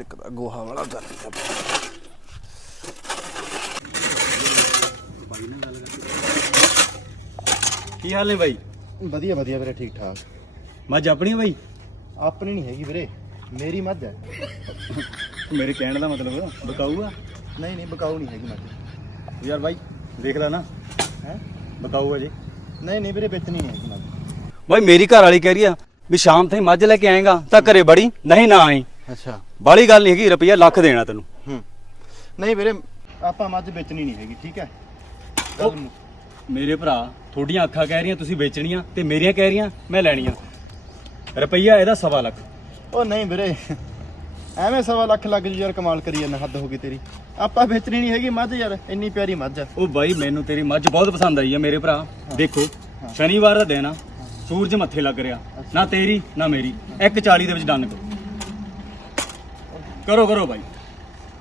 ਇੱਕ ਤਾਂ ਗੋਹਾ ਵਾਲਾ ਕਰ ਲਿਆ ਕੀ ਹਾਲ ਨੇ ਬਾਈ? ਵਧੀਆ ਵਧੀਆ ਵੀਰੇ ਠੀਕ ਠਾਕ। ਮੱਝ ਆਪਣੀ ਆ ਬਾਈ? ਆਪਣੀ ਨਹੀਂ ਹੈਗੀ ਵੀਰੇ ਮੇਰੀ ਮੱਝ ਹੈ। ਮੇਰੇ ਕਹਿਣ ਦਾ ਮਤਲਬ ਬਕਾਊ ਆ? ਨਹੀਂ ਨਹੀਂ ਬਕਾਊ ਨਹੀਂ ਹੈਗੀ ਮੱਝ। ਯਾਰ ਬਾਈ ਦੇਖ ਲੈ ਨਾ। ਹੈ? ਬਕਾਊ ਆ ਜੀ। ਨਹੀਂ ਨਹੀਂ ਵੀਰੇ ਵੇਚਣੀ ਨਹੀਂ ਹੈਗੀ ਮੱਝ। ਬਾਈ ਮੇਰੀ ਘਰ ਵਾਲੀ ਕਹਿ ਰਹੀ ਆ ਵੀ ਸ਼ਾਮ ਤਾਈਂ ਮੱਝ ਲੈ ਕੇ ਆਏਗਾ ਤਾਂ ਘਰੇ ਬੜੀ ਨਹੀਂ ਨਾ ਆਈ ਅੱਛਾ। ਬਾਲੀ ਗੱਲ ਨਹੀਂ ਹੈਗੀ ਰੁਪਈਆ ਲੱਖ ਦੇਣਾ ਤੈਨੂੰ। ਹੂੰ। ਨਹੀਂ ਵੀਰੇ ਆਪਾਂ ਮੱਝ ਵੇਚਣੀ ਨਹੀਂ ਹੈਗੀ ਠੀਕ ਹੈ? ਉਹ- ਮੇਰੇ ਭਰਾ ਤੁਹਾਡੀਆਂ ਅੱਖਾਂ ਕਹਿ ਰਹੀਆਂ ਤੁਸੀਂ ਵੇਚਣੀਆਂ ਤੇ ਮੇਰੀਆਂ ਕਹਿ ਰਹੀਆਂ ਮੈਂ ਲੈਣੀਆਂ। ਰੁਪਈਆ ਇਹਦਾ ਸਵਾ ਲੱਖ। ਉਹ ਨਹੀਂ ਵੀਰੇ ਐਵੇਂ ਸਵਾ ਲੱਖ ਲੱਗ ਜੂ ਯਾਰ ਕਮਾਲ ਕਰੀ ਜਾਂਦਾ ਹੱਦ ਹੋ ਗਈ ਤੇਰੀ। ਆਪਾਂ ਵੇਚਣੀ ਨਹੀਂ ਹੈਗੀ ਮੱਝ ਯਾਰ ਇੰਨੀ ਪਿਆਰੀ ਮੱਝ ਹੈ ਉਹ ਬਾਈ ਮੈਨੂੰ ਤੇਰੀ ਮੱਝ ਬਹੁਤ ਪਸੰਦ ਆਈ ਆ ਮੇਰੇ ਭਰਾ। ਦੇਖੋ ਸ਼ਨੀਵਾਰ ਦਾ ਦਿਨ ਆ ਸੂਰਜ ਮੱਥੇ ਲੱਗ ਰਿਹਾ। ਨਾ ਤੇਰੀ ਨਾ ਮੇਰੀ। 140 ਦੇ ਵਿੱਚ ਡਨ ਕਰੋ। ਕਰੋ ਕਰੋ ਬਾਈ।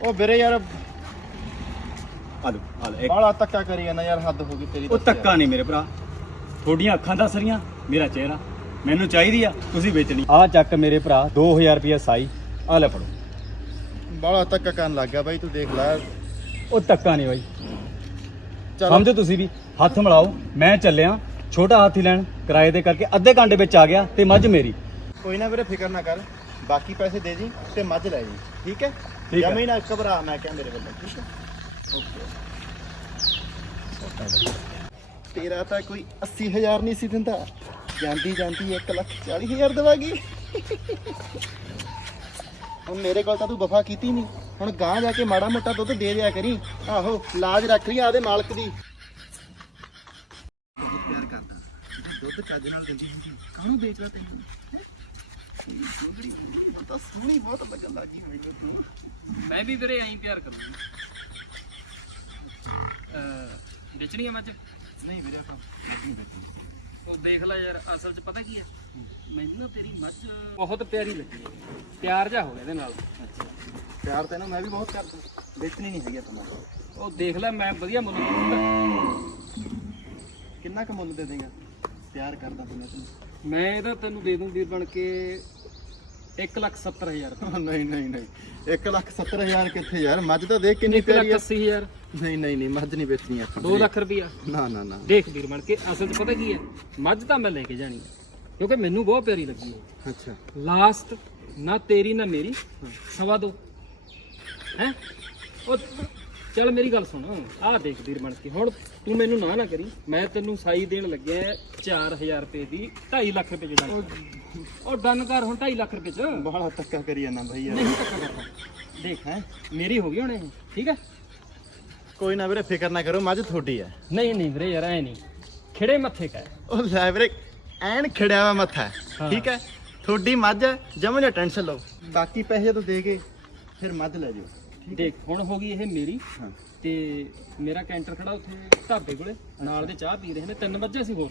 ਉਹ ਵੀਰੇ ਯਾਰ ਆ ਲਓ ਆ ਲਓ ਇੱਕ- ਬਾਲਾ ਧੱਕਾ ਕਰੀ ਜਾਂਦਾ ਯਾਰ ਹੱਦ ਹੋ ਗਈ ਤੇਰੀ ਉਹ ਦੱਸ ਯਾਰ। ਧੱਕਾ ਨਹੀਂ ਮੇਰੇ ਭਰਾ। ਤੁਹਾਡੀਆਂ ਅੱਖਾਂ ਦੱਸ ਰਹੀਆਂ ਮੇਰਾ ਚਿਹਰਾ। ਮੈਨੂੰ ਚਾਹੀਦੀ ਆ ਤੁਸੀਂ ਵੇਚਣੀ। ਆ ਚੱਕ ਮੇਰੇ ਭਰਾ 2000 ਰੁਪਿਆ ਸਾਈ। ਆ ਲੈ ਫੜੋ। ਬਾਲਾ ਧੱਕਾ ਕਰਨ ਲੱਗ ਗਿਆ ਬਾਈ ਤੂੰ ਦੇਖ ਲੈ। ਉਹ ਧੱਕਾ ਨਹੀਂ ਬਾਈ। ਚੱਲ। ਸਮਝੋ ਤੁਸੀਂ ਵੀ ਹੱਥ ਮਿਲਾਓ ਮੈਂ ਚੱਲਿਆ ਛੋਟਾ ਹਾਥੀ ਲੈਣ ਕਿਰਾਏ ਦੇ ਕਰਕੇ ਅੱਧੇ ਘੰਟੇ ਵਿੱਚ ਆ ਗਿਆ ਤੇ ਮੱਝ ਮੇਰੀ। ਕੋਈ ਨਾ ਵੀਰੇ ਫਿਕਰ ਨਾ ਕਰ। ਬਾਕੀ ਪੈਸੇ ਦੇ ਜੀ ਤੇ ਮੱਝ ਲੈ ਜੀ ਠੀਕ ਹੈ? ਠੀਕ ਹੈ। ਜਮੀ ਨਾ ਘਬਰਾ ਮੈਂ ਕਿਹਾ ਮੇਰੇ ਵੱਲੋਂ ਠੀਕ ਹੈ? ਤੇਰਾ ਤਾਂ ਕੋਈ 80000 ਨਹੀਂ ਸੀ ਦਿੰਦਾ। ਜਾਂਦੀ ਜਾਂਦੀ 1 ਲੱਖ 40 ਹਜ਼ਾਰ ਦਵਾਗੀ। ਹੁਣ ਮੇਰੇ ਕੋਲ ਤਾਂ ਤੂੰ ਵਫਾ ਕੀਤੀ ਨਹੀਂ। ਹੁਣ ਗਾਂ ਜਾ ਕੇ ਮਾੜਾ ਮੋਟਾ ਦੁੱਧ ਦੇ ਦਿਆ ਕਰੀ। ਆਹੋ ਲਾਜ ਰੱਖ ਲਈ ਆਦੇ ਮਾਲਕ ਦੀ। ਬਹੁਤ ਪਿਆਰ ਕਰਦਾ। ਦੁੱਧ ਚੱਜ ਨਾਲ ਦਿੰਦੀ ਹੁੰਦੀ। ਕਾਹਨੂੰ ਵੇਚਦਾ ਤੈਨੂੰ? ਜੋਗੜੀ ਉਹ ਤਾਂ ਸੋਹਣੀ ਬਹੁਤ ਲੱਗਣ ਲੱਗੀ ਮੈਨੂੰ ਤੂੰ ਮੈਂ ਵੀ ਵੀਰੇ ਐਂ ਪਿਆਰ ਕਰੂੰਗੀ। ਅ ਵੇਚਣੀ ਆ ਮੱਝ? ਨਹੀਂ ਵੀਰੇ ਤਾਂ ਨਹੀਂ ਵੇਚਣੀ। ਉਹ ਦੇਖ ਲੈ ਯਾਰ ਅਸਲ 'ਚ ਪਤਾ ਕੀ ਹੈ ਮੈਨੂੰ ਨਾ ਤੇਰੀ ਮੱਝ ਬਹੁਤ ਪਿਆਰੀ ਲੱਗੀ। ਹੈ ਪਿਆਰ ਜਾ ਹੋ ਗਿਆ ਇਹਦੇ ਨਾਲ। ਪਿਆਰ ਤੈਨੂੰ ਮੈਂ ਵੀ ਬਹੁਤ ਕਰਦਾ ਵੇਚਣੀ ਨਹੀਂ ਹੈਗੀ ਤੁਹਾਨੂੰ ਉਹ ਦੇਖ ਲੈ ਮੈਂ ਵਧੀਆ ਮੁੱਲ ਦਊਂਗਾ। ਕਿੰਨਾ ਕੁ ਮੁੱਲ ਦੇ ਦੇਗਾ? ਪਿਆਰ ਕਰਦਾ ਤੂੰ ਤੈਨੂੰ ਮੈਂ ਇਹਦਾ ਤੈਨੂੰ ਦੇ ਦੂੰ ਵੀਰ ਬਣ ਕੇ 170000 ਰੁਪਏ ਨਹੀਂ ਨਹੀਂ ਨਹੀਂ। 1 ਲੱਖ 70 ਹਜ਼ਾਰ ਕਿੱਥੇ ਯਾਰ? ਮੱਝ ਤਾਂ ਦੇਖ ਕਿੰਨੀ 1 ਲੱਖ ਪਿਆਰੀ ਆ। 80000 ਨਹੀਂ ਨਹੀਂ ਨਹੀਂ ਮੱਝ ਨਹੀਂ ਵੇਚਣੀ ਆਪਾਂ। 2 ਲੱਖ ਰੁਪਇਆ ਨਾ ਨਾ ਨਾ। ਦੇਖ ਵੀਰ ਬਣ ਕੇ ਅਸਲ 'ਚ ਪਤਾ ਕੀ ਹੈ? ਮੱਝ ਤਾਂ ਮੈਂ ਲੈ ਕੇ ਜਾਣੀ ਹੈ ਕਿਉਂਕਿ ਮੈਨੂੰ ਬਹੁਤ ਪਿਆਰੀ ਲੱਗੀ ਹੈ। ਅੱਛਾ। ਲਾਸਟ ਨਾ ਤੇਰੀ ਨਾ ਮੇਰੀ ਸਵਾ ਦੋ। ਹੈ? ਉਹ ਚੱਲ ਮੇਰੀ ਗੱਲ ਸੁਣ ਆਹ ਦੇਖ ਵੀਰ ਬਣ ਕੇ ਹੁਣ ਤੂੰ ਮੈਨੂੰ ਨਾ ਨਾ ਕਰੀ ਮੈਂ ਤੈਨੂੰ ਸਾਈ ਦੇਣ ਲੱਗਿਆ 4000 ਰੁਪਏ ਦੀ 2.5 ਲੱਖ ਰੁਪਏ ਜਿਹੜਾ ਉਹ ਡਨ ਕਰ ਹੁਣ 2.5 ਲੱਖ ਰੁਪਏ ਚ। ਬੜਾ ਧੱਕਾ ਕਰੀ ਜਾਂਦਾ ਭਾਈ ਯਾਰ। ਨਹੀਂ ਧੱਕਾ ਕਰਦਾ। ਦੇਖ ਹੈ ਮੇਰੀ ਹੋ ਗਈ ਹੁਣ ਇਹ ਠੀਕ ਹੈ? ਕੋਈ ਨਾ ਵੀਰੇ ਫਿਕਰ ਨਾ ਕਰੋ ਮੱਝ ਤੁਹਾਡੀ ਹੈ। ਨਹੀਂ ਨਹੀਂ ਵੀਰੇ ਯਾਰ ਐ ਨਹੀਂ। ਖਿੜੇ ਮੱਥੇ ਕਾ। ਉਹ ਲੈ ਵੀਰੇ ਐਨ ਖੜਿਆ ਵਾ ਮੱਥਾ ਹੈ। ਠੀਕ ਹੈ? ਤੁਹਾਡੀ ਮੱਝ ਹੈ ਜਮਾ ਨਾ ਟੈਨਸ਼ਨ ਲਓ। ਬਾਕੀ ਪੈਸੇ ਤਾਂ ਦੇ ਕੇ ਫਿਰ ਮੱਝ ਲੈ ਜਾਓ। ਦੇਖ ਹੁਣ ਹੋ ਗਈ ਇਹ ਮੇਰੀ ਹਾਂ। ਤੇ ਮੇਰਾ ਕੈਂਟਰ ਖੜਾ ਉੱਥੇ ਢਾਬੇ ਕੋਲੇ ਨਾਲ ਦੇ ਚਾਹ ਪੀ ਰਹੇ ਨੇ ਤਿੰਨ ਵਜੇ ਸੀ ਹੋਰ।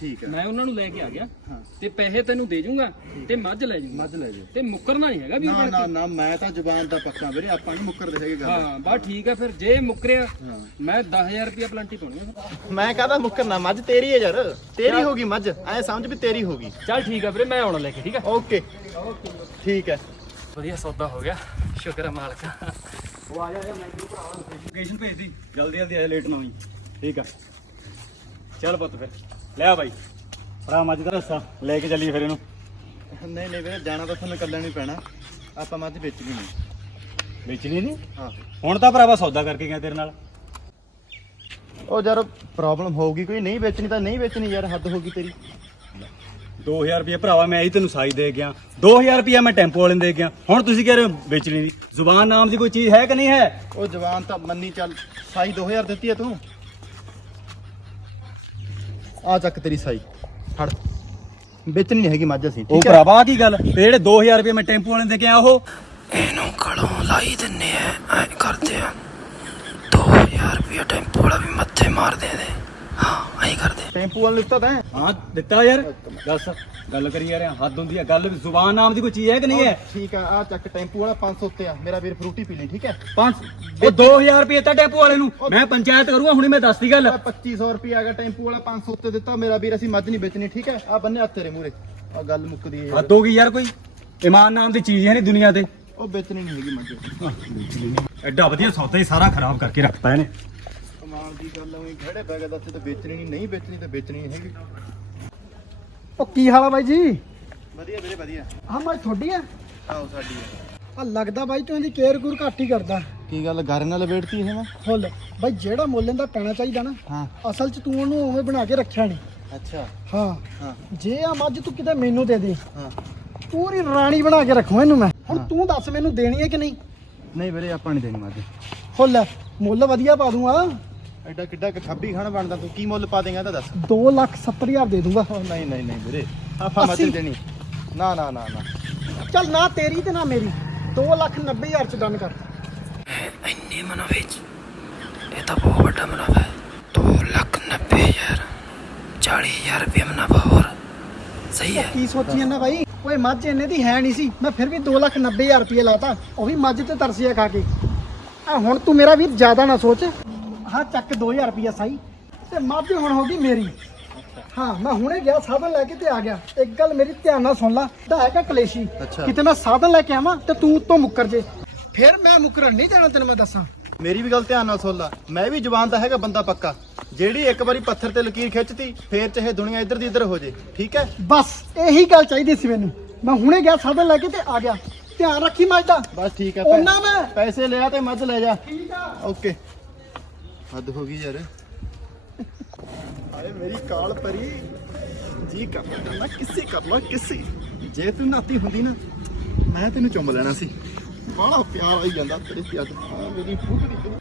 ਠੀਕ ਹੈ। ਮੈਂ ਉਹਨਾਂ ਨੂੰ ਲੈ ਕੇ ਆ ਗਿਆ ਹਾਂ। ਤੇ ਪੈਸੇ ਤੈਨੂੰ ਦੇ ਜੂੰਗਾ ਤੇ ਮੱਝ ਲੈ ਜੂੰਗਾ। ਮੱਝ ਲੈ ਜਾਓ ਤੇ ਮੁੱਕਰਨਾ ਨਹੀਂ ਹੈਗਾ ਵੀ ਨਾ ਨਾ ਨਾ ਮੈਂ ਤਾਂ ਜ਼ੁਬਾਨ ਦਾ ਪੱਕਾ ਵੀਰੇ ਆਪਾਂ ਨਹੀਂ ਮੁੱਕਰਦੇ ਹੈਗੇ ਗੱਲ। ਹਾਂ ਬਸ ਠੀਕ ਆ ਫਿਰ ਜੇ ਮੁੱਕਰਿਆ ਹਾਂ। ਮੈਂ 10000 ਰੁਪਇਆ ਪਲੰਟੀ ਪਾਉਣੀ ਆ। ਮੈਂ ਕਹਦਾ ਮੁੱਕਰਨਾ? ਮੱਝ ਤੇਰੀ ਹੈ ਯਾਰ। ਤੇਰੀ ਹੋਗੀ ਮੱਝ। ਐ ਸਮਝ ਵੀ ਤੇਰੀ ਹੋਗੀ ਚੱਲ ਠੀਕ ਆ ਵੀਰੇ ਮੈਂ ਆਉਣਾ ਲੈ ਕੇ ਠੀਕ ਆ? ਓਕੇ। ਠੀਕ ਹੈ। ਵਧੀਆ ਸੌਦਾ ਹੋ ਗਿਆ। ਸ਼ੁਕਰ ਹੈ ਮਾਲਕਾ। ਲੋਕੇਸ਼ਨ ਭੇਜ ਦੀ। ਜਲਦੀ ਜਲਦੀ ਆ ਲੇਟ ਨਾ ਹੋਈ। ਠੀਕ ਆ। ਚੱਲ ਪੁੱਤ ਫਿਰ। ਲੈ ਆ ਬਾਈ। ਭਰਾ ਮੱਝ ਦਾ ਰਸਾ ਲੈ ਕੇ ਚੱਲੀਏ ਫਿਰ ਇਹਨੂੰ। ਨਹੀਂ ਨਹੀਂ ਵੀਰੇ ਜਾਣਾ ਤਾਂ ਤੁਹਾਨੂੰ ਇਕੱਲਾ ਨਹੀਂ ਪੈਣਾ। ਆਪਾਂ ਮੱਝ ਵੇਚਣੀ ਨਹੀਂ। ਵੇਚਣੀ ਨਹੀਂ? ਹਾਂ। ਹੁਣ ਤਾਂ ਭਰਾਵਾ ਸੌਦਾ ਕਰਕੇ ਗਿਆ ਤੇਰੇ ਨਾਲ। ਉਹ ਯਾਰ ਪ੍ਰੋਬਲਮ ਹੋਊਗੀ ਕੋਈ। ਨਹੀਂ ਵੇਚਣੀ ਤਾਂ ਨਹੀਂ ਵੇਚਣੀ ਯਾਰ ਹੱਦ ਹੋ ਗਈ ਤੇਰੀ। 2000 ਰੁਪਏ ਭਰਾਵਾ ਮੈਂ ਹੀ ਤੈਨੂੰ ਸਾਈ ਦੇ ਗਿਆ। 2000 ਰੁਪਏ ਮੈਂ ਟੈਂਪੋ ਵਾਲੇ ਨੂੰ ਦੇ ਗਿਆ। ਹੁਣ ਤੁਸੀਂ ਕਹਿ ਰਹੇ ਹੋ ਵੇਚਣੀ ਦੀ ਜ਼ੁਬਾਨ ਨਾਮ ਦੀ ਕੋਈ ਚੀਜ਼ ਹੈ ਕਿ ਨਹੀਂ ਹੈ? ਉਹ ਜਵਾਨ ਤਾਂ ਮੰਨੀ ਚੱਲ ਸਾਈ 2000 ਦਿੱਤੀ ਹੈ ਤੂੰ। ਆ ਚੱਕ ਤੇਰੀ ਸਾਈ ਫੜ। ਵੇਚਣੀ ਨਹੀਂ ਹੈਗੀ ਮੱਝ ਅਸੀਂ ਉਹ ਠੀਕ ਹੈ? ਭਰਾਵਾ ਆਹ ਕੀ ਗੱਲ? ਤੇ ਜਿਹੜੇ 2000 ਰੁਪਏ ਮੈਂ ਟੈਂਪੋ ਵਾਲੇ ਨੂੰ ਦੇ ਕੇ ਆਇਆ ਉਹ? ਇਹਨੂੰ ਗਲੋਂ ਲਾਈ ਦਿੰਨੇ ਆ ਐ ਕਰਦੇ ਆ। 2000 ਰੁਪਏ ਟੈਂਪੋ ਵਾਲਾ ਵੀ ਮੱਥੇ ਮਾਰ ਦੇ ਦੇ ਹਾਂ ਐਂ ਕਰਦੇ। ਟੈਂਪੂ ਵਾਲਾ ਲਿਖਤਾ ਤਾਂ। ਹਾਂ ਦਿੱਤਾ ਯਾਰ। ਦੱਸ ਗੱਲ ਕਰੀ ਯਾਰ ਹੱਦ ਹੁੰਦੀ ਆ। ਗੱਲ ਜ਼ੁਬਾਨ ਨਾਮ ਦੀ ਕੋਈ ਚੀਜ਼ ਹੈ ਕਿ ਨਹੀਂ ਹੈ? ਠੀਕ ਆ ਆ ਚੱਕ ਟੈਂਪੂ ਵਾਲਾ 500 ਉੱਤੇ ਆ। ਮੇਰਾ ਵੀਰ ਫਰੂਟੀ ਪੀ ਲਈ ਠੀਕ ਹੈ? ਪੰਜ ਉਹ 2000 ਰੁਪਏ ਤਾਂ ਟੈਂਪੋ ਵਾਲੇ ਨੂੰ। ਮੈਂ ਪੰਚਾਇਤ ਕਰੂੰਗਾ ਹੁਣੇ ਮੈਂ ਦੱਸਦੀ ਗੱਲ। 2500 ਰੁਪਏ ਆ ਗਿਆ ਟੈਂਪੂ ਵਾਲਾ 500 ਉੱਤੇ ਦਿੱਤਾ। ਮੇਰਾ ਵੀਰ ਅਸੀਂ ਮੱਝ ਨਹੀਂ ਵੇਚਣੀ ਠੀਕ ਹੈ? ਆ ਬੰਨੇ ਹੱਥ ਤੇਰੇ ਮੂਰੇ ਆ ਗੱਲ ਮੁੱਕਦੀ ਹੈ ਹੱਦ ਹੋ ਗਈ ਯਾਰ ਕੋਈ। ਇਮਾਨ ਨਾਮ ਦੀ ਚੀਜ਼ ਹੈ ਨਹੀਂ ਦੁਨੀਆ ਤੇ। ਉਹ ਵੇਚਣੀ ਨਹੀਂ ਹੈਗੀ ਮੱਝ। ਐਡਾ ਵਧੀਆ ਸੌਦਾ ਹੀ ਸਾਰਾ ਖਰਾਬ ਕਰਕੇ ਰੱਖਤਾ ਇਹਨੇ। ਕਮਾਲ ਦੀ ਗੱਲ ਹੈ ਖੜੇ ਬੈਗ ਦਾ ਤੇ ਵੇਚਣੀ ਨਹੀਂ ਨਹੀਂ ਵੇਚਣੀ ਤੇ ਵੇਚਣੀ ਨਹੀਂ ਹੈਗੀ। ਉਹ ਕੀ ਹਾਲ ਆ ਬਾਈ ਜੀ? ਵਧੀਆ ਵੀਰੇ ਵਧੀਆ। ਹਾਂ ਮੈਂ ਤੁਹਾਡੀ ਆ? ਆਓ ਸਾਡੀ ਹੈ। ਆ ਲੱਗਦਾ ਬਾਈ ਤੂੰ ਇਹਦੀ ਕੇਅਰ ਕੂਰ ਘੱਟ ਹੀ ਕਰਦਾ। ਕੀ ਗੱਲ ਗਰ ਨਾਲ ਲਪੇਟਤੀ ਹੈ ਮੈਂ ਫੁੱਲ ਬਾਈ ਜਿਹੜਾ ਮੁੱਲ ਇਹਦਾ ਪੈਣਾ ਚਾਹੀਦਾ ਨਾ ਹਾਂ। ਅਸਲ 'ਚ ਤੂੰ ਉਹਨੂੰ ਉਵੇਂ ਬਣਾ ਕੇ ਰੱਖਿਆ ਨਹੀਂ ਅੱਛਾ। ਹਾਂ। ਹਾਂ। ਜੇ ਆ ਮੱਝ ਤੂੰ ਕਿਤੇ ਮੈਨੂੰ ਦੇ ਦੇ ਹਾਂ। ਪੂਰੀ ਰਾਣੀ ਬਣਾ ਕੇ ਰੱਖੂ ਇਹਨੂੰ ਮੈਂ। ਹੁਣ ਤੂੰ ਦੱਸ ਮੈਨੂੰ ਦੇਣੀ ਹੈ ਕਿ ਨਹੀਂ? ਨਹੀਂ ਵੀਰੇ ਆਪਾਂ ਨਹੀਂ ਦੇਣੀ ਮੱਝ। ਫੁੱਲ ਮੁੱਲ ਵਧੀਆ ਪਾ ਦੂੰਗਾ ਐਡਾ ਕਿੱਡਾ ਖੱਬੀ ਖਾਣਾ ਬਣਦਾ ਤੂੰ ਕੀ ਮੁੱਲ ਪਾ ਦੇਗਾ ਤਾਂ ਦੱਸ। 2 ਲੱਖ 70 ਹਜ਼ਾਰ ਦੇ ਦੂੰਗਾ। ਉਹ ਨਹੀਂ ਨਹੀਂ ਨਹੀਂ ਵੀਰੇ ਆਪਾਂ ਮੱਝ ਅੱਸੀ। ਦੇਣੀ। ਨਾ ਨਾ ਨਾ ਨਾ। ਚੱਲ ਨਾ ਤੇਰੀ ਤੇ ਨਾ ਮੇਰੀ। 2 ਲੱਖ 90 ਹਜ਼ਾਰ ਚ ਡਨ ਕਰ। ਇੰਨੇ ਮੁਨਾਫੇ ਚ? ਇਹ ਤਾਂ ਬਹੁਤ ਵੱਡਾ ਮੁਨਾਫਾ ਹੈ। 2 ਲੱਖ 90 ਹਜ਼ਾਰ 40 ਹਜ਼ਾਰ ਰੁਪਏ ਮੁਨਾਫਾ ਹੋਰ। ਸਹੀ ਹੈ। ਕੀ ਸੋਚੀ ਜਾਂਦਾ ਬਾਈ? ਓਏ ਮੱਝ ਇੰਨੇ ਦੀ ਹੈ ਨਹੀਂ ਸੀ। ਮੈਂ ਫਿਰ ਵੀ 2 ਲੱਖ 90 ਹਜ਼ਾਰ ਰੁਪਏ ਲਾਤਾ। ਉਹ ਵੀ ਮੱਝ ਤੇ ਤਰਸਿਆ ਖਾ ਕੇ। ਆ ਹੁਣ ਤੂੰ ਮੇਰਾ ਵੀਰ ਜ਼ਿਆਦਾ ਨਾ ਸੋਚ। ਹਾਂ ਚੱਕ 2000 ਰੁਪਏ ਸਾਈ। ਤੇ ਮੱਝ ਹੁਣ ਹੋ ਗਈ ਮੇਰੀ। ਹਾਂ ਮੈਂ ਹੁਣੇ ਗਿਆ ਸਾਧਨ ਲੈ ਕੇ ਤੇ ਆ ਗਿਆ। ਇੱਕ ਗੱਲ ਮੇਰੀ ਧਿਆਨ ਨਾਲ ਸੁਣ ਲੈ ਦਾ ਹੈਗਾ ਕਲੇਸ਼ੀ। ਅੱਛਾ। ਕਿਤੇ ਮੈਂ ਸਾਧਨ ਲੈ ਕੇ ਆਵਾਂ ਤੇ ਤੂੰ ਉੱਤੋਂ ਮੁੱਕਰ ਜੇ। ਫਿਰ ਮੈਂ ਮੁੱਕਰਨ ਨਹੀਂ ਦੇਣਾ ਤੈਨੂੰ ਮੈਂ ਦੱਸਾਂ। ਮੇਰੀ ਵੀ ਗੱਲ ਧਿਆਨ ਨਾਲ ਸੁਣ ਲਾ। ਮੈਂ ਵੀ ਜ਼ੁਬਾਨ ਦਾ ਹੈਗਾ ਬੰਦਾ ਪੱਕਾ। ਜਿਹੜੀ ਇੱਕ ਵਾਰੀ ਪੱਥਰ ਤੇ ਲਕੀਰ ਖਿੱਚਤੀ ਫੇਰ ਚਾਹੇ ਦੁਨੀਆ ਇੱਧਰ ਦੀ ਇੱਧਰ ਹੋ ਜੇ। ਠੀਕ ਹੈ? ਬਸ ਇਹੀ ਗੱਲ ਚਾਹੀਦੀ ਸੀ ਮੈਨੂੰ। ਮੈਂ ਹੁਣੇ ਗਿਆ ਸਾਧਨ ਲੈ ਕੇ ਤੇ ਆ ਗਿਆ। ਧਿਆਨ ਰੱਖੀ ਮੱਝ ਦਾ। ਬਸ ਠੀਕ ਹੈ ਪੈ- ਉਹਨਾਂ ਮੈਂ ਪੈਸੇ ਲਿਆ ਤੇ ਮੱਝ ਲੈ ਜਾ। ਠੀਕ ਆ। ਓਕੇ। ਹੱਦ ਹੋ ਗਈ ਯਾਰ। ਆਏ ਮੇਰੀ ਕਾਲ ਪਰੀ। ਜੀ ਕਰਦਾ ਮੈਂ ਕਿਸੇ ਕਰ ਲਾ ਕਿਸੇ। ਜੇ ਤੂੰ ਨਾਤੀ ਹੁੰਦੀ ਨਾ ਮੈਂ ਤੈਨੂੰ ਚੁੰਮ ਲੈਣਾ ਸੀ। ਬੜਾ ਪਿਆਰ ਆਈ ਜਾਂਦਾ ਤੇਰੇ ਤੇ। ਅੱਜ ਆ ਮੇਰੀ ਫੁੱਟੜੀ ਤੂੰ।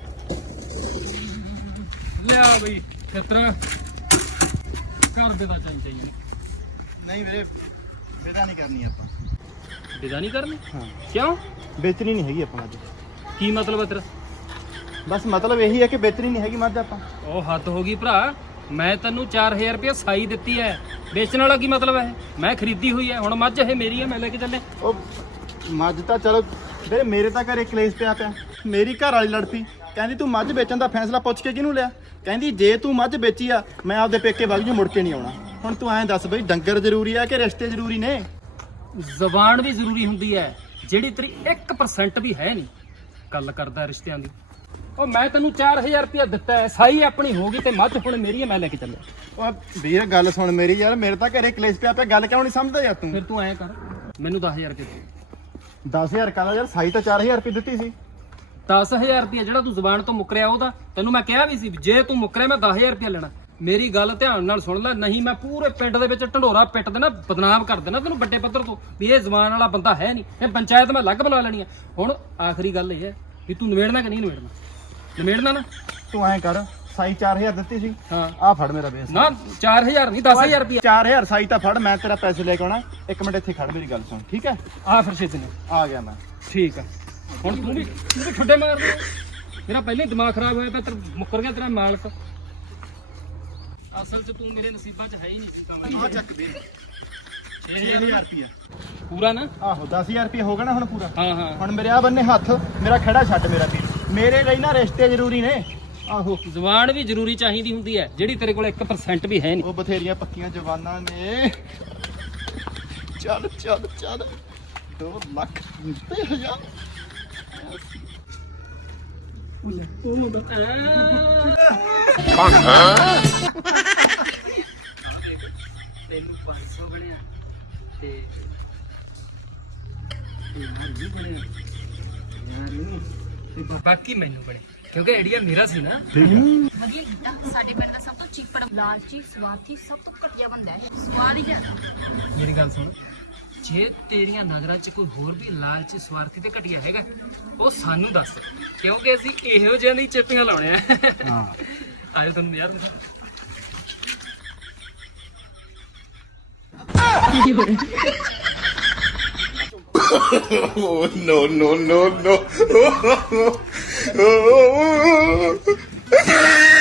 ਲਿਆ ਬਈ ਖਤਰਾ। ਕਰ ਦੇ ਦਾ ਚਾਹੀਦਾ ਚਾਹੀਦਾ ਨਹੀਂ ਵੀਰੇ ਬੇਦਾ ਨਹੀਂ ਕਰਨੀ ਆਪਾਂ। ਵਿਦਾ ਨਹੀਂ ਕਰਨੀ? ਹਾਂ। ਕਿਉਂ? ਵੇਚਣੀ ਨਹੀਂ ਹੈਗੀ ਆਪਾਂ ਅੱਜ। ਕੀ ਮਤਲਬ ਹੈ ਤੇਰਾ? ਬਸ ਮਤਲਬ ਇਹੀ ਹੈ ਕਿ ਵੇਚਣੀ ਨਹੀਂ ਹੈਗੀ ਮੱਝ ਆਪਾਂ। ਉਹ ਹੱਦ ਹੋ ਗਈ ਭਰਾ। ਮੈਂ ਤੈਨੂੰ 4000 ਰੁਪਏ ਸਾਈ ਦਿੱਤੀ ਹੈ। ਵੇਚਣ ਵਾਲਾ ਕੀ ਮਤਲਬ ਹੈ? ਮੈਂ ਖਰੀਦੀ ਹੋਈ ਹੈ। ਹੁਣ ਮੱਝ ਇਹ ਮੇਰੀ ਹੈ ਮੈਂ ਲੈ ਕੇ ਚੱਲੇ ਉਹ ਮੱਝ ਤਾਂ ਚਲੋ ਵੀਰੇ ਮੇਰੇ ਤਾਂ ਘਰੇ ਕਲੇਸ਼ ਪਿਆ ਪਿਆ। ਮੇਰੀ ਘਰ ਵਾਲੀ ਲੜ ਪਈ ਕਹਿੰਦੀ ਤੂੰ ਮੱਝ ਵੇਚਣ ਦਾ ਫੈਸਲਾ ਪੁੱਛ ਕੇ ਕਿਹਨੂੰ ਲਿਆ? ਕਹਿੰਦੀ ਜੇ ਤੂੰ ਮੱਝ ਵੇਚੀ ਆ ਮੈਂ ਆਪਦੇ ਪੇਕੇ ਵਗ ਜੂ ਮੁੜ ਕੇ ਨਹੀਂ ਆਉਣਾ। ਹੁਣ ਤੂੰ ਐਂ ਦੱਸ ਬਈ ਡੰਗਰ ਜ਼ਰੂਰੀ ਆ ਕਿ ਰਿਸ਼ਤੇ ਜ਼ਰੂਰੀ ਨੇ? ਜ਼ਬਾਨ ਵੀ ਜ਼ਰੂਰੀ ਹੁੰਦੀ ਹੈ ਜਿਹੜੀ ਤੇਰੀ 1% ਵੀ ਹੈ ਨਹੀਂ। ਗੱਲ ਕਰਦਾ ਰਿਸ਼ਤਿਆਂ ਦੀ। ਉਹ ਮੈਂ ਤੈਨੂੰ 4000 ਰੁਪਏ ਦਿੱਤਾ ਹੈ ਸਾਈ ਆਪਣੀ ਹੋ ਗਈ ਤੇ ਮੱਝ ਹੁਣ ਮੇਰੀ ਹੈ ਮੈਂ ਲੈ ਕੇ ਚੱਲਿਆ। ਉਹ ਵੀਰ ਗੱਲ ਸੁਣ ਮੇਰੀ ਯਾਰ ਮੇਰੇ ਤਾਂ ਘਰੇ ਕਲੇਸ਼ ਪਿਆ ਪਿਆ ਗੱਲ ਕਿਉਂ ਨਹੀਂ ਸਮਝਦਾ ਯਾਰ ਤੂੰ? ਫਿਰ ਤੂੰ ਐਂ ਕਰ ਮੈਨੂੰ 10000 ਰੁਪਏ ਦੇ। 10000 ਕਾਹਦਾ ਯਾਰ ਸਾਈ ਤਾਂ 4000 ਰੁਪਏ ਦਿੱਤੀ ਸੀ। 10000 ਰੁਪਏ ਜਿਹੜਾ ਤੂੰ ਜ਼ਬਾਨ ਤੋਂ ਮੁੱਕਰਿਆ ਉਹਦਾ ਤੈਨੂੰ ਮੈਂ ਕਿਹਾ ਵੀ ਸੀ ਵੀ ਜੇ ਤੂੰ ਮੁੱਕਰਿਆ ਮੈਂ 10000 ਰੁਪਏ ਲੈਣਾ। ਮੇਰੀ ਗੱਲ ਧਿਆਨ ਨਾਲ ਸੁਣ ਲੈ ਨਹੀਂ ਮੈਂ ਪੂਰੇ ਪਿੰਡ ਦੇ ਵਿੱਚ ਢੰਡੋਰਾ ਪਿੱਟ ਦੇਣਾ ਬਦਨਾਮ ਕਰ ਦੇਣਾ ਤੈਨੂੰ ਵੱਡੇ ਪੱਧਰ ਤੋਂ ਵੀ ਇਹ ਜ਼ਬਾਨ ਵਾਲਾ ਬੰਦਾ ਹੈ ਨਹੀਂ। ਇਹ ਪੰਚਾਇਤ ਮੈਂ ਅਲੱਗ ਬੁਲਾ ਲੈਣੀ ਆ। ਹੁਣ ਆਖਰੀ ਗੱਲ ਇਹ ਹੈ ਵੀ ਤੂੰ ਨਿਬੇੜਨਾ ਕਿ ਨਹੀਂ ਨਿਬੇੜਨਾ? ਨਿਬੇੜਨਾ ਨਾ ਤੂੰ ਐਂ ਕਰ ਸਾਈ 4000 ਦਿੱਤੀ ਸੀ ਹਾਂ। ਆ ਫੜ ਮੇਰਾ ਬੇਸ। ਨਾ 4000 ਨਹੀਂ 10000 ਰੁਪਏ 4000 ਸਾਈ ਤਾਂ ਫੜ ਮੈਂ ਤੇਰਾ ਪੈਸੇ ਲੈ ਕੇ ਆਉਣਾ। ਇੱਕ ਮਿੰਟ ਇੱਥੇ ਖੜ ਮੇਰੀ ਗੱਲ ਸੁਣ ਠੀਕ ਹੈ? ਆ ਫਿਰ ਛੇਤੀ ਨੇ। ਆ ਗਿਆ ਮੈਂ। ਠੀਕ ਆ। ਹੁਣ ਤੂੰ ਵੀ ਤੂੰ ਵੀ ਠੱਡੇ ਮਾਰ ਦੇ ਮੇਰਾ ਪਹਿਲਾਂ ਹੀ ਦਿਮਾਗ ਖਰਾਬ ਹੋਇਆ ਤੇ ਮੁੱਕਰ ਗਿਆ ਤੇਰਾ ਮਾਲਕ। ਅਸਲ 'ਚ ਤੂੰ ਮੇਰੇ ਨਸੀਬਾਂ 'ਚ ਹੈ ਹੀ ਨਹੀਂ ਸੀ ਕੰਮ ਆ ਚੱਕ ਦੇ। 6000 6000 ਰੁਪਿਆ ਪੂਰਾ ਨਾ? ਆਹੋ 10000 ਰੁਪਏ ਹੋ ਗਿਆ ਨਾ ਹੁਣ ਪੂਰਾ। ਹਾਂ ਹਾਂ। ਹੁਣ ਮੇਰੇ ਆ ਬੰਨੇ ਹੱਥ ਮੇਰਾ ਖੜਾ ਛੱਡ ਮੇਰਾ ਵੀਰ ਮੇਰੇ ਲਈ ਨਾ ਰਿਸ਼ਤੇ ਜ਼ਰੂਰੀ ਨੇ। ਆਹੋ। ਜ਼ੁਬਾਨ ਵੀ ਜ਼ਰੂਰੀ ਚਾਹੀਦੀ ਹੁੰਦੀ ਹੈ ਜਿਹੜੀ ਤੇਰੇ ਕੋਲ 1% ਵੀ ਹੈ ਨਹੀਂ। ਉਹ ਬਥੇਰੀਆਂ ਪੱਕੀਆਂ ਜਵਾਨਾਂ ਨੇ। ਚੱਲ ਚੱਲ ਚੱਲ। 2 ਲੱਖ 90000 ਤੈਨੂੰ 500 ਬਣਿਆ ਤੇ ਯਾਰ ਨਹੀਂ ਬਣਿਆ। ਤੇ ਬਾਕੀ ਮੈਨੂੰ ਬਣੇ ਕਿਉਂਕਿ ਆਈਡੀਆ ਮੇਰਾ ਸੀ ਨਾ। ਵਧੀਆ ਕੀਤਾ ਸਾਡੇ ਪਿੰਡ ਦਾ ਸਭ ਤੋਂ ਚੀਪੜ ਲਾਲਚੀ ਸਵਾਰਥੀ ਸਭ ਤੋਂ ਘਟੀਆ ਬੰਦਾ ਹੈ। ਸਵਾਦ ਹੀ। ਜ਼ਿਆਦਾ ਮੇਰੀ ਗੱਲ ਸੁਣ ਜੇ ਤੇਰੀਆਂ ਨਜ਼ਰਾਂ 'ਚ ਕੋਈ ਹੋਰ ਵੀ ਲਾਲਚੀ ਸਵਾਰਥੀ ਤੇ ਘਟਿਆ ਹੈਗਾ ਉਹ ਸਾਨੂੰ ਦੱਸ ਕਿਉਂਕਿ ਅਸੀਂ ਇਹੋ ਜਿਹੀਆਂ ਦੀ ਚਿੱਟੀਆਂ ਲਾਉਣੇ ਆ ਹਾਂ। ਆਜੋ ਤੁਹਾਨੂੰ ਯਾਰ ਦਿਖਾ। Oh no no no no!